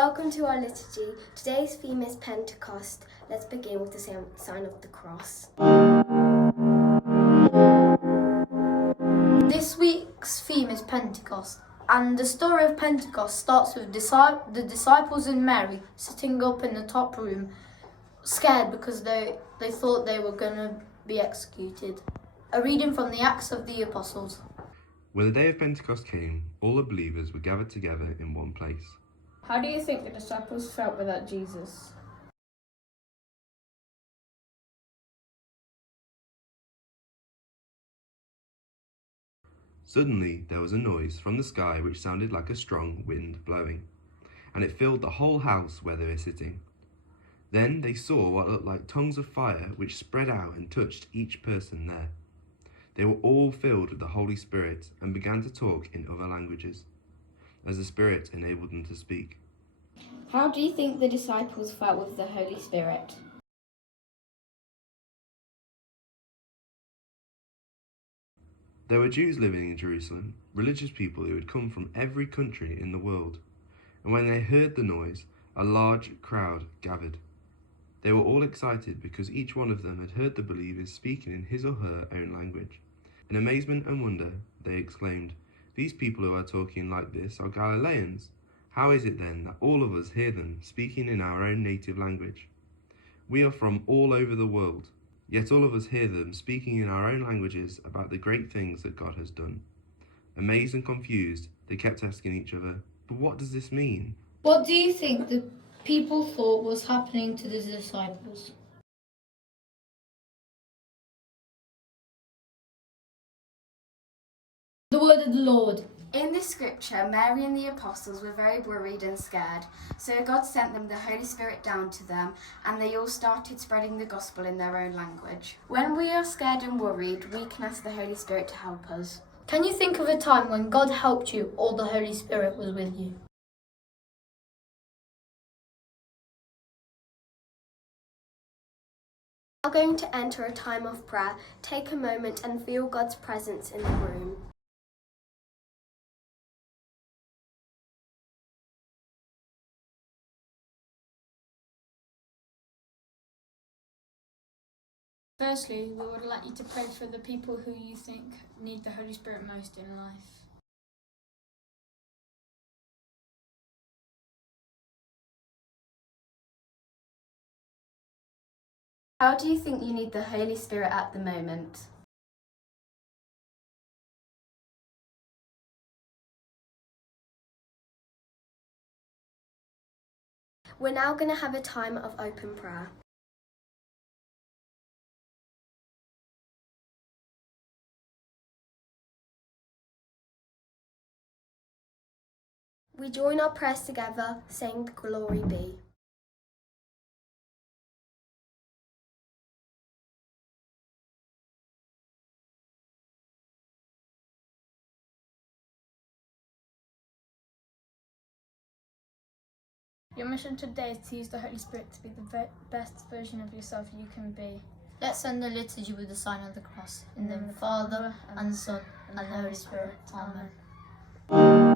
Welcome to our liturgy. Today's theme is Pentecost. Let's begin with the sign of the cross. This week's theme is Pentecost, and the story of Pentecost starts with the disciples and Mary sitting up in the top room, scared because they thought they were going to be executed. A reading from the Acts of the Apostles. When the day of Pentecost came, all the believers were gathered together in one place. How do you think the disciples felt without Jesus? Suddenly there was a noise from the sky which sounded like a strong wind blowing, and it filled the whole house where they were sitting. Then they saw what looked like tongues of fire which spread out and touched each person there. They were all filled with the Holy Spirit and began to talk in other languages, as the Spirit enabled them to speak. How do you think the disciples felt with the Holy Spirit? There were Jews living in Jerusalem, religious people who had come from every country in the world, and when they heard the noise, a large crowd gathered. They were all excited because each one of them had heard the believers speaking in his or her own language. In amazement and wonder, they exclaimed, "These people who are talking like this are Galileans. How is it then that all of us hear them speaking in our own native language? We are from all over the world, yet all of us hear them speaking in our own languages about the great things that God has done." Amazed and confused, they kept asking each other, "But what does this mean?" What do you think the people thought was happening to the disciples? The word of the Lord. In this scripture, Mary and the apostles were very worried and scared, so God sent them the Holy Spirit down to them, and they all started spreading the gospel in their own language. When we are scared and worried, we can ask the Holy Spirit to help us. Can you think of a time when God helped you or the Holy Spirit was with you? We're now going to enter a time of prayer. Take a moment and feel God's presence in the room. Firstly, we would like you to pray for the people who you think need the Holy Spirit most in life. How do you think you need the Holy Spirit at the moment? We're now going to have a time of open prayer. We join our prayers together, saying, "Glory be." Your mission today is to use the Holy Spirit to be the best version of yourself you can be. Let's end the liturgy with the sign of the cross. In the name of the Father, and the Son, and the Holy Spirit. Amen.